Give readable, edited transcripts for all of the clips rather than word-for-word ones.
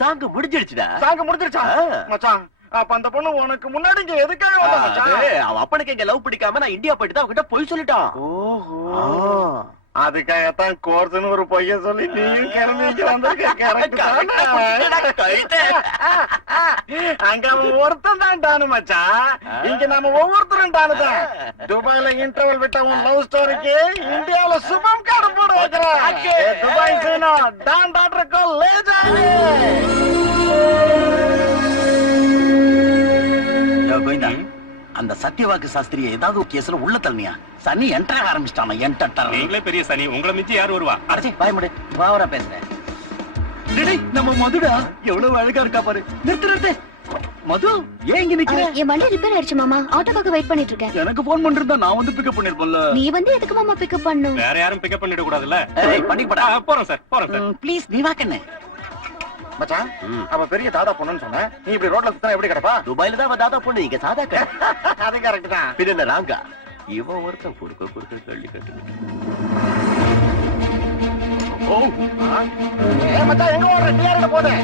சாங்க முடிஞ்சிடுச்சுடா. சாங்க முடிஞ்சிருச்சா மச்சான்? அப்ப அந்த பொண்ணு உனக்கு முன்னாடி இங்க எதுக்காக வந்தா மச்சான்? அவ அப்பனுக்கு இங்க லவ் பிடிக்காம நான் இந்தியா போயிட்டு தான் அவகிட்ட போய் சொல்லிட்டான். ஓஹோ, அதுக்காகத்தான் கோர்ஸ்னு ஒரு பொய்ய சொல்லி நீயும் கிளம்பி அங்க அவன் ஒருத்தன் தான் டானு மச்சான். இங்க நாம ஒவ்வொருத்தரும் டானு தான். துபாய்ல இன்டர்வல் விட்ட உன் லவ் ஸ்டோரிக்கு இந்தியாவில சுபம் கார்டு போட வைக்கிறேன். துபாய் சீனோ டான் டாக்டருக்கு லே ஜாயே. அந்த சத்தியவாக்கு சாஸ்திரிய ஏதாவது ஒரு கேஸ்ல உள்ள தள்ளியா? சனி என்டர் ஆரம்பிச்சிட்டான. என்டர் நீங்களே பெரிய சனி, உங்களை மிஞ்சி யார் வருவா? அடச்சே பாய் முடி வாவரா பேசுறேன். நம்ம மதுடா எவ்வளவு அழகா இருக்கா பாரு. நிறுத்து மது, ஏன் இங்க நிக்கிற? என் வண்டி ரிப்பேர் ஆயிடுச்சு மாமா, ஆட்டோக்காக வெயிட் பண்ணிட்டு இருக்கேன். எனக்கு போன் பண்ணிருந்தா நான் வந்து பிக்கப் பண்ணிருப்பேன்ல. நீ வந்து எதுக்கு மாமா பிக்கப் பண்ணனும்? வேற யாரும் பிக்கப் பண்ணிட கூடாதுல்ல. பண்ணி போடா. போறோம் சார். ப்ளீஸ் நீ வா கண்ணே. மச்சான், அவ பெரிய தாதா பொண்ணுன்னு சொன்ன, நீ இப்படி ரோட்ல சுத்தினா எப்படி கிடப்பா? துபாயில தான் அவ தாதா பொண்ணு, இங்க சாதா கடை. அது கரெக்ட் தான். பின்ன ராங்கா இவன் ஒருத்தன் குறுக்க கள்ளி கட்டு. ஓ ஏ மச்சான், எங்க ஓடுற? டிஆர்ல போதே.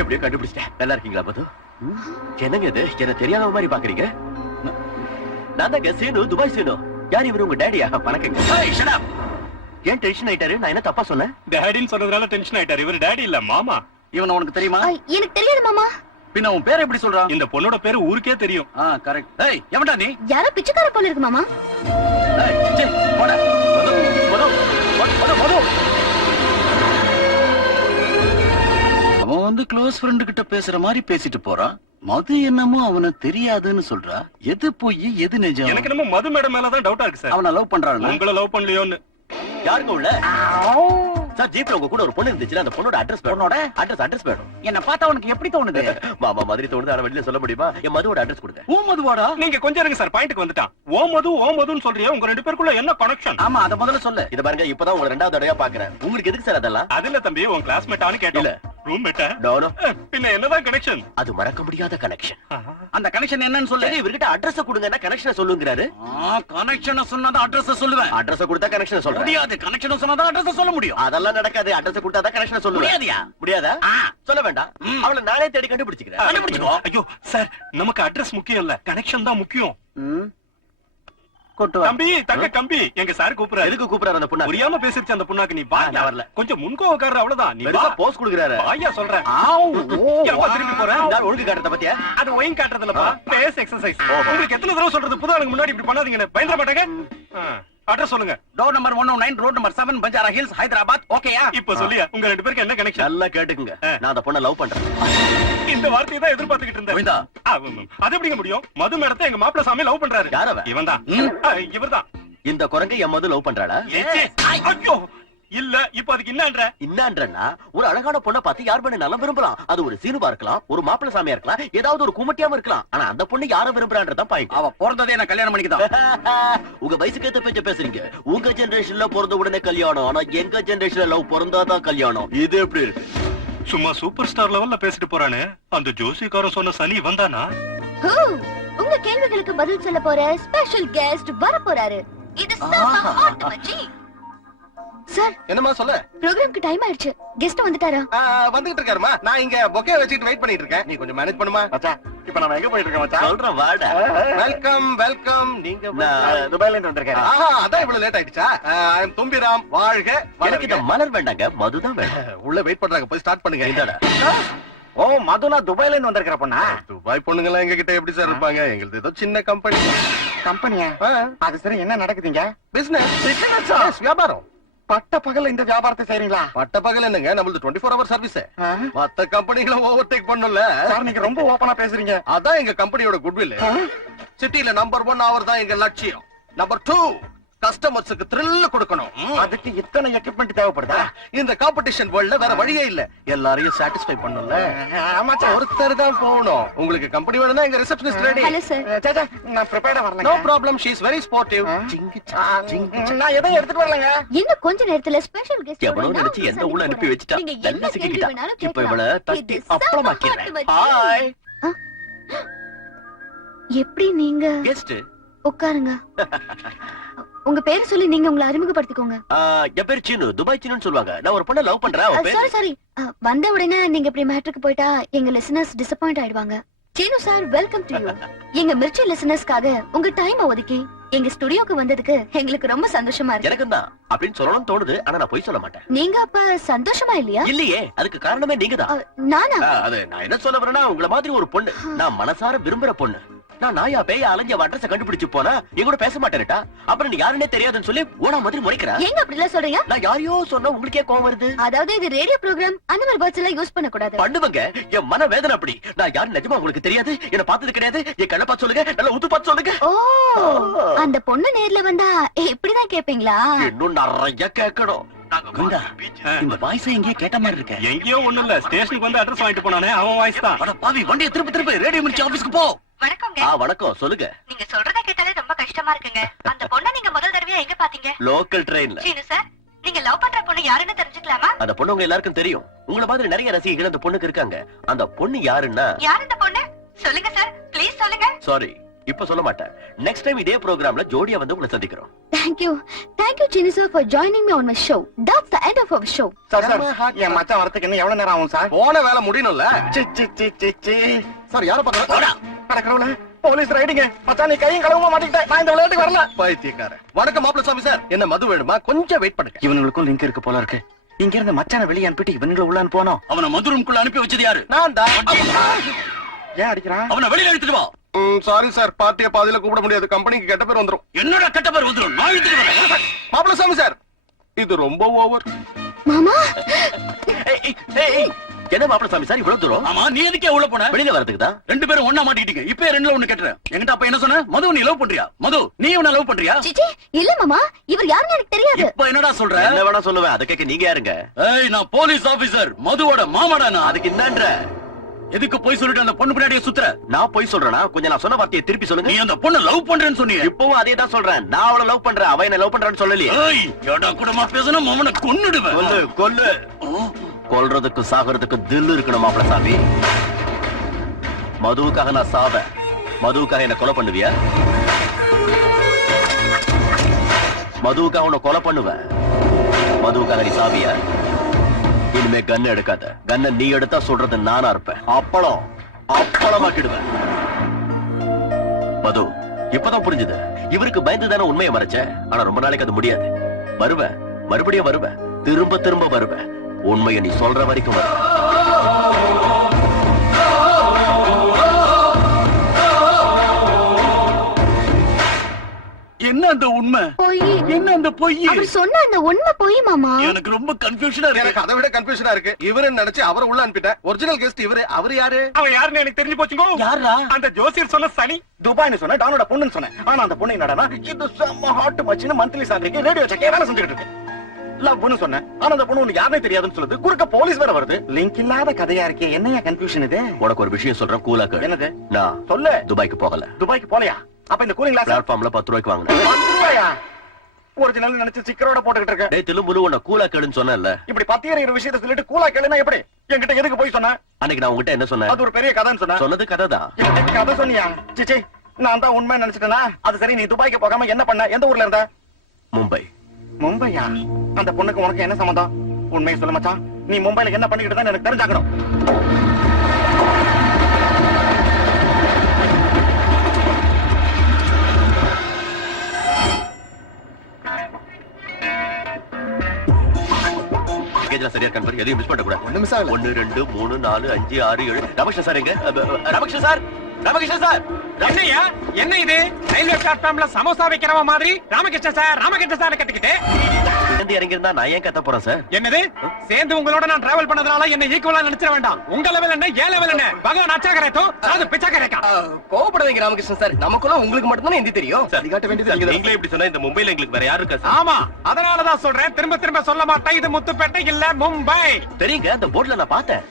எப்படியோ கண்டுபிடிச்சிட்டேன். நல்லா இருக்கீங்களா மது? என்னங்க இது, என்ன தெரியாத மாதிரி பாக்குறீங்க? நான் தாங்க சீனு, துபாய் சீனு. யார் இவரு? உங்க டேடியா? வணக்கங்க. ஏன் டென்ஷன் ஆயிட்டாரு? நான் என்ன தப்பா சொன்னேன்? டேடின்னு சொன்னதுனால டென்ஷன் ஆயிட்டாரு. இவர் டேடி இல்ல, மாமா. இவன் உனக்கு தெரியுமா? எனக்கு தெரியாது மாமா. பின்ன உன் பேர் எப்படி சொல்றான்? இந்த பொண்ணோட பேரு ஊருக்கே தெரியும். கரெக்ட். ஏய் எவன்டா நீ? யாரோ பிச்சைக்கார போல இருக்கு மாமா. ஏய் சே போடா. மது அவன் வந்து க்ளோஸ் ஃப்ரெண்ட் கிட்ட பேசுற மாதிரி பேசிட்டு போறான். மது என்னமோ அவன தெரியாதுன்னு சொல்றா. எது போய் எது நிஜம்? எனக்கு என்னமோ மது மேடம் மேலதான் டவுட்டா இருக்கு சார். அவன லவ் பண்றான். உங்களை லவ் பண்ணலையோன்னு. யாருங்க உள்ள? சார் ஜீப்ல உங்க கூட ஒரு பொண்ணு இருந்துச்சு. அந்த பொண்ணோட அட்ரஸ் வேணும். என்ன பார்த்தா உனக்கு எப்படி தோணுது? மாமா மாதிரி தோணுது. ஆனா வெளியில சொல்ல முடியுமா? என் மதுவோட அட்ரஸ் கொடுங்க. ஓ மதுவாடா? நீங்க கொஞ்சம் இருங்க சார், பாயிண்ட்க்கு வந்துட்டான். ஓ மதுன்னு சொல்றியா? உங்க ரெண்டு பேருக்குள்ள என்ன கனெக்ஷன்? ஆமா அத முதல்ல சொல்லு. இத பாருங்க, இப்பதான் உங்க ரெண்டாவது தடவையா பாக்குறேன். உங்களுக்கு எதுக்கு சார் அதெல்லாம்? அது இல்ல தம்பி, உன் கிளாஸ்மேட்டானு கேட்டல. ரூம்மேட்டா? நோ. பின்ன என்னதான் கனெக்ஷன்? அது மறக்க முடியாத கனெக்ஷன். அந்த கனெக்ஷன் என்னன்னு சொல்லு. இவர்கிட்ட அட்ரஸ் கொடுங்கன்னா கனெக்ஷனை சொல்லுங்கறாரு. கனெக்ஷனை சொன்னாதான் அட்ரஸ் சொல்லுவேன். அட்ரஸ் கொடுத்தா கனெக்ஷனை சொல்ல முடியாது. கனெக்ஷனை சொன்னாதான் அட்ரஸ் சொல்ல முடியும். அதெல்லாம் நடக்காது. அட்ரஸ் கொடுத்தாதான் கனெக்ஷனை சொல்ல முடியாதா? சொல்ல வேண்டாம். அவளை நானே தேடி கண்டுபிடிச்சுக்கோ. ஐயோ சார், நமக்கு அட்ரஸ் முக்கியம் இல்ல, கனெக்ஷன் தான் முக்கியம். தம்பி தங்க கம்பி, எங்க சார் கூப்பிடுறாரு. எதுக்கு கூப்பிடுறாரு? அந்த பொண்ணு புரியாம பேசிருச்சு. அந்த பொண்ணாக்கு நீ பா. நான் வரல. கொஞ்சம் முன்கோவக்காரர், அவ்வளவுதான். நீ வா. போஸ் குடுக்குறாரு. ஐயா சொல்றேன். திரும்பி போறேன். யார் ஒழுங்கு காட்டுறத பத்தியா? அது ஒயின் காட்டுறது இல்லப்பா, பேஸ் எக்ஸர்சைஸ். உங்களுக்கு எத்தனை தடவை சொல்றது, புது ஆளுங்க முன்னாடி இப்படி பண்ணாதீங்கன்னு பயந்துட மாட்டாங்க. அட்ரஸ் சொல்லுங்க. Door number 109, road number 7, Banjara hills, Hyderabad. ஓகேயா? இப்ப சொல்லியா உங்க ரெண்டு பேருக்கு என்ன கனெக்ஷன்? நல்லா கேட்டுக்குங்க. நான் அந்த பொண்ணை லவ் பண்றேன். இந்த வார்த்தையை தான் எதிர்பார்த்துக்கிட்டு இருந்தேன். அது எப்படிங்க முடியும்? மது மேடத்தை எங்க மாப்பிள்ள சாமி லவ் பண்றாரு. யாரவ? இவன் தான். இவர்தான். இந்த குரங்கு என் மது லவ் பண்றாளா? ஐயோ இல்ல. இப்ப அதுக்கு என்னன்றா, ஒரு அழகான பொண்ணை பார்த்து யார் பண்ண நல்லா விரும்பலாம். அது ஒரு சீனுவா இருக்கலாம், ஒரு மாப்பிள்ள சாமியா இருக்கலாம், ஏதாவது ஒரு குமட்டியாம இருக்கலாம். ஆனா அந்த பொண்ணு யார விரும்புறான்றதான் பாயிண்ட். அவ பிறந்ததே என்ன கல்யாணம் பண்ணிக்கிதான். உங்க வயசுக்கு ஏத்த பேச்ச பேசுறீங்க. உங்க ஜெனரேஷன்ல பிறந்த உடனே கல்யாணம், ஆனா எங்க ஜெனரேஷன்ல லவ் பிறந்தாதான் கல்யாணம். இது எப்படி இருக்கு? சும்மா சூப்பர் ஸ்டார் லெவல்ல பேசிட்டு போறானே அந்த ஜோசிகாரன் சொன்ன சனி வந்தானா? உங்க கேள்விகளுக்கு பதில் சொல்ல போற ஸ்பெஷல் கெஸ்ட் வர போறாரு. இது ஹாட் மச்சி. சார் என்னமா சொல்ல? ப்ரோகிராம்க்கு டைம் ஆயிடுச்சு. கெஸ்ட் வந்துட்டாரா? வந்துகிட்டு இருக்காருமா. நான் இங்க பொக்கே வச்சிட்டு வெயிட் பண்ணிட்டு இருக்கேன். நீ கொஞ்சம் மேனேஜ் பண்ணுமா? மச்சான், இப்போ நாம எங்க போயிட்டு இருக்கோம் மச்சான்? சொல்றேன் வாடா. வெல்கம். நீங்க துபாயில இருந்து வந்திருக்கேன். அதான் இவ்வளவு லேட் ஆயிடுச்சா? ஐ அம் தும்பிராம். வாழ்க. எனக்கு இந்த மலர் வேண்டாங்க, மதுதான் வேணும். உள்ள வெயிட் பண்றாங்க, போய் ஸ்டார்ட் பண்ணுங்க. இந்தடா. ஓ மதுனா துபாயில இருந்து வந்திருக்கிற பொண்ணா? துபாய் பொண்ணுங்க எல்லாம் எங்க கிட்ட எப்படி சார் இருப்பாங்க? எங்களுக்கு ஏதோ சின்ன கம்பெனியா? அது சரி, என்ன நடக்குதுங்க? பிசினஸ், வியாபாரம். பட்ட பகல்ல இந்த வியாபாரத்தை செய்றீங்களா? பட்ட பகல் என்னங்க, நம்மளது 24 hour சர்வீஸ். மத்த கம்பெனிகளை ஓவர்டேக் பண்ணல சார். நீங்க ரொம்ப ஓபனா பேசுறீங்க. அதான் எங்க கம்பெனியோட குட்வில். சிட்டில நம்பர் 1 அவர் தான் எங்க லட்சியம். நம்பர் 2 கஸ்டமர்ஸுக்கு த்ரில் கொடுக்கணும். அதுக்கு இத்தனை எக்யூப்மெண்ட் தேவைப்படுதா? இந்த காம்படிஷன் வேர்ல்ட்ல வேற வழியே இல்ல. எல்லாரையும் சாட்டிஸ்ஃபை பண்ணனும்ல. ஆமாச்சா, ஒருத்தர் தான் போகணும். உங்களுக்கு கம்பெனி வேணும்னா எங்க ரிசப்ஷனிஸ்ட் ரெடி. Hello sir. சாச்சா, நான் ப்ரிப்பேர்டா வரல. No problem, she is very sportive. நான் எதை எடுத்துட்டு வரலங்க. இன்னும் கொஞ்ச நேரத்துல ஸ்பெஷல் கெஸ்ட் எவனோ நினைச்சு எந்த ஊர்ல அனுப்பி வச்சிட்டா. நல்லா சிக்கிட்டா. இப்ப இவள தட்டி அப்பளமாக்கிறேன். ஹாய். எப்படி நீங்க கெஸ்ட் உட்காருங்க. உங்க பேர் சொல்லி நீங்க உங்களை அறிமுகப்படுத்திக்கோங்க. என் பேர் சீனு, துபாய் சீனுன்னு சொல்லுவாங்க. நான் ஒரு பொண்ணை லவ் பண்றேன். அவ பேர் சாரி வந்த உடனே நீங்க இப்படி மேட்ருக்கு போயிட்டா எங்க லிசனர்ஸ் டிசப்பாயிண்ட் ஆயிடுவாங்க. Seenu sir, welcome to you. எங்க மிர்ச்சி லிசனர்ஸ்க்காக உங்க டைம் ஒதுக்கி எங்க ஸ்டுடியோக்கு வந்ததுக்கு எங்களுக்கு ரொம்ப சந்தோஷமா இருக்கு. எனக்கு தான் அப்படின்னு சொல்லணும்னு தோணுது, ஆனா நான் போய் சொல்ல மாட்டேன். நீங்க அப்ப சந்தோஷமா இல்லையா? இல்லையே, அதுக்கு காரணமே நீங்க தான். நானா? அது நான் என்ன சொல்ல வரேன்னா, உங்களை மாதிரி ஒரு பொண்ணு நான் மனசார விரும்புற பொண்ணு. நான் நாயா பேய அலைஞ்ச அட்ரஸ் கண்டுபிடிச்சு போனா என் கூட பேச மாட்டேன்டா. அப்புறம் நீ யாருன்னே தெரியாதுன்னு சொல்லி ஓனா மாதிரி முறைக்கிறா. ஏங்க அப்படி எல்லாம் சொல்றீங்க? நான் யாரையோ சொன்னா உங்களுக்கே கோவம் வருது. அதாவது இது ரேடியோ ப்ரோகிராம், அந்த மாதிரி வேர்ட்ஸ் எல்லாம் யூஸ் பண்ண கூடாது. பண்ணுவங்க, என் மன வேதனை அப்படி. நான் யாரு நிஜமா உங்களுக்கு தெரியாது, என்ன பார்த்தது கிடையாது. என் கண்ணை பார்த்து சொல்லுங்க, நல்லா உத்து பார்த்து சொல்லுங்க. ஓ, அந்த பொண்ணு நேர்ல வந்தா இப்படிதான் கேப்பீங்களா? இன்னும் நிறைய கேட்கணும். குண்டா, இந்த வாய்ஸ் எங்கேயோ கேட்ட மாதிரி இருக்கு. எங்கேயோ ஒண்ணும் இல்ல, ஸ்டேஷனுக்கு வந்து அட்ரஸ் வாங்கிட்டு போனானே அவன் வாய்ஸ் தான். அட பாவி, வண்டியை திருப்பி ரேடியோ மிர்ச்சி ஆபீஸ்க்கு போ. வணக்கங்க. வணக்கம், சொல்லுங்க. நீங்க சொல்றத கேட்டாலே ரொம்ப கஷ்டமா இருக்குங்க. அந்த பொண்ணை நீங்க முதல் தடவையா எங்க பாத்தீங்க? லோக்கல் ட்ரெயின்ல. சீனு சார், நீங்க லவ் பண்ற பொண்ணு யாருன்னு தெரிஞ்சுக்கலாமா? அந்த பொண்ணு உங்க எல்லாருக்கும் தெரியும். உங்கள மாதிரி நிறைய ரசிகைகள் அந்த பொண்ணுக்கு இருக்காங்க. அந்த பொண்ணு யாருன்னா? யார் அந்த பொண்ணு? சொல்லுங்க சார், ப்ளீஸ் சொல்லுங்க. சாரி, இப்ப சொல்ல மாட்டேன். நெக்ஸ்ட் டைம் இதே ப்ரோகிராம்ல ஜோடியா வந்து உங்களை சந்திக்கிறோம். Thank you Chinu sir for joining me on my show. That's the end of our show. Sir, என் மச்சான் வரதுக்கு இன்னும் எவ்வளவு நேரம் ஆகும் சார்? போன வேலை முடியணும்ல. சார், யார பாத்தா? கடக்கறவள போலீஸ் ரைடிங்க. மச்சான், நீ கையும் கழுவமா மாட்டிக்கிட்ட. நான் இந்த விளையாட்டுக்கு வரல. பைத்தியக்காரன். வணக்கம் மாப்ள சாமி சார். என்ன மது வேணுமா? கொஞ்சம் வெயிட் பண்ணுங்க. இவனுக்கும் லிங்க் இருக்கு போல இருக்கு. இங்க இருந்த மச்சான வெளிய அனுப்பிட்டு இவனுங்களை உள்ள அனுப்புவானோ? அவனை மது ரூம்குள்ள அனுப்பி வச்சது யாரு? நான் தான். ஏன் அடிக்கிறான்? அவனை வெளியில எடுத்துட்டு வா. சாரி சார், பார்ட்டியை பாதியில கூப்பிட முடியாது. கம்பெனிக்கு கெட்ட பேர் வந்துரும். என்னோட கெட்ட பேர் வந்துரும். நான் எடுத்துட்டு வரேன். மாப்ள சாமி சார், இது ரொம்ப ஓவர். மாமா, என்ன மாப்ள சாமி சார் இவ்வளவு தூரம்? ஆமா, நீ எதுக்கே உள்ள போன? வெளியில வரதுக்கு தான். ரெண்டு பேரும் ஒண்ணா மாட்டிக்கிட்டீங்க. இப்ப ரெண்டுல ஒண்ணு கேட்டுறேன். என்கிட்ட அப்ப என்ன சொன்ன? மது நீ லவ் பண்றியா? மது நீ உன்ன லவ் பண்றியா? சிச்சி இல்ல மாமா, இவர் யாருன்னு எனக்கு தெரியாது. இப்ப என்னடா சொல்ற? என்ன வேணா சொல்லுவேன், அதை கேட்க நீங்க யாருங்க? ஏய், நான் போலீஸ் ஆபீசர், மதுவோட மாமாடா நான். அதுக்கு என்னன்ற? எதுக்கு போய் சொல்லிட்டு அந்த பொண்ணு பின்னாடியே சுத்துற? நான் போய் சொல்றேனா? கொஞ்சம் நான் சொன்ன வார்த்தையை திருப்பி சொல்லுங்க. நீ அந்த பொண்ணு லவ் பண்றேன்னு சொன்னீங்க. இப்பவும் அதே தான் சொல்றேன். நான் அவளை லவ் பண்றேன், அவ என்ன லவ் பண்றான்னு சொல்லலையே. ஏய், ஏடா கூடமா பேசுனா அவனை கொன்னுடுவேன். கொல்லு கொல்லு. கொல்றதுக்கு சாகிறதுக்கு தில் இருக்கணும் மாப்ள சாமி. மதுவுக்காக நான் சாவேன். மதுவுக்காக என்ன கொலை பண்ணுவியா? மதுவுக்காக உன்னை கொலை பண்ணுவேன். மதுவுக்காக நீ சாவியா? இனிமே கண்ணு எடுக்காத. கண்ணை நீ எடுத்தா சொல்றது நானா இருப்பேன். அப்பளமாக்கிடுவேன். மது, இப்பதான் புரிஞ்சுது. இவருக்கு பயந்து தானே உண்மையை மறைச்சேன். ஆனா ரொம்ப நாளைக்கு அது முடியாது. வருவேன், மறுபடியும் வருவேன், திரும்ப திரும்ப வருவேன். உண்மையை நீ சொல்ற வரைக்கும் வருவேன். என்ன அந்த உண்மை? போய் என்ன அந்த பொய்? அவர் சொன்ன அந்த உண்மை போய் மாமா. எனக்கு ரொம்ப கன்ஃபியூஷனா எனக்கு இருக்கு. அதை விட கன்ஃபியூஷனா இருக்கு. இவருன்னு நினைச்சு அவரை உள்ள அனுப்பிட்டேன். ஒரிஜினல் கெஸ்ட் இவரு. அவர் யாரு? அவன் யாருன்னு எனக்கு தெரிஞ்சு போச்சுங்க. யாரா? அந்த ஜோசியர் சொன்ன சனி. துபாய்னு சொன்ன டானோட பொண்ணுன்னு சொன்னேன். ஆனா அந்த பொண்ணு என்னடா இது செம்ம ஹாட் மச்சின்னு மந்த்லி சாலரிக்கு ரேடியோ செக் வேலை செஞ்சுட்டு இருக்கு. லவ்னு சொன்னேன். ஆனா அந்த பொண்ணு உனக்கு யாருனே தெரியாதுன்னு சொல்லுது. குறுக்க போலீஸ் வேற வருது. லிங்க் இல்லாத கதையா இருக்கே. என்னையா கன்ஃபியூஷன் இது? உனக்கு ஒரு விஷயம் சொல்றேன், கூலா கேளு. என்னது? நான் சொல்லு. துபாய்க்கு போகல. துபாய்க்கு போலையா? அப்ப இந்த கூலிங் கிளாஸ் பிளாட்ஃபார்ம்ல 10 ரூபாய்க்கு வாங்கினேன். 10 ரூபாயா? ஒரிஜினல் நினைச்சு சிக்கரோட போட்டுக்கிட்டு இருக்க. டேய் திலும்புலு, உன்னை கூலா கேளுன்னு சொன்னேன்ல. இப்படி பத்தியற விஷயத்தை சொல்லிட்டு கூலா கேளுனா எப்படி? என்கிட்ட எதுக்கு போய் சொன்ன? அன்னைக்கு நான் உங்ககிட்ட என்ன சொன்னேன்? அது ஒரு பெரிய கதைன்னு சொன்ன. சொன்னது கதை தான். என்கிட்ட கதை சொன்னியா? சிச்சி, நான் தான் உண்மை நினைச்சிட்டேனா? அது சரி, நீ துபாய்க்கு போகாம என்ன பண்ண? எந்த ஊர்ல இருந்த? மும்பை. மும்பையா? அந்த பொண்ணுக்கு உனக்கு என்ன சம்பந்தம்? உண்மையை சொல்ல மச்சான். நீ மும்பைல என்ன பண்ணிக்கிட்டு தான் எனக்கு தெரிஞ்சாக்கணும். பேக்கேஜ்ல சரியா கன்ஃபர்ம், எதையும் மிஸ் பண்ண கூடாது. ஒண்ணு மிஸ் ஆகல. 1 2 3 4 5 6 7. ரமேஷ் சார் எங்க? Ramesh sir, Ramesh sir. என்னையா என்ன இது? ரயில்வே பிளாட்ஃபார்ம்ல சமோசா வைக்கிறவ மாதிரி ராமகிருஷ்ண சார் கத்திக்கிட்டு இறங்கி இருந்தா நான் ஏன் கத்த போறேன் சார்? என்னது? சேர்ந்து உங்களோட நான் டிராவல் பண்ணதுனால என்ன ஈக்குவலா நினைச்சிட வேண்டாம். உங்க லெவல் என்ன, ஏ லெவல் என்ன? பகவான் அச்சா கரேத்தோ அது பிச்சா கரேக்கா. கோபப்பட கவலைப்படாதீங்க ராமகிருஷ்ணன் சார், நமக்குள்ள உங்களுக்கு மட்டும்தான் ஹிந்தி தெரியும். சரி காட்ட வேண்டியது நீங்களே இப்படி சொன்னா இந்த மும்பைல எங்களுக்கு வேற யாரு இருக்கா சார்? ஆமா, அதனாலதான் சொல்றேன், திரும்ப திரும்ப சொல்ல மாட்டேன், இது முத்துப்பேட்டை இல்ல மும்பை. தெரியுங்க, அந்த போர்டுல நான் பார்த்தேன்.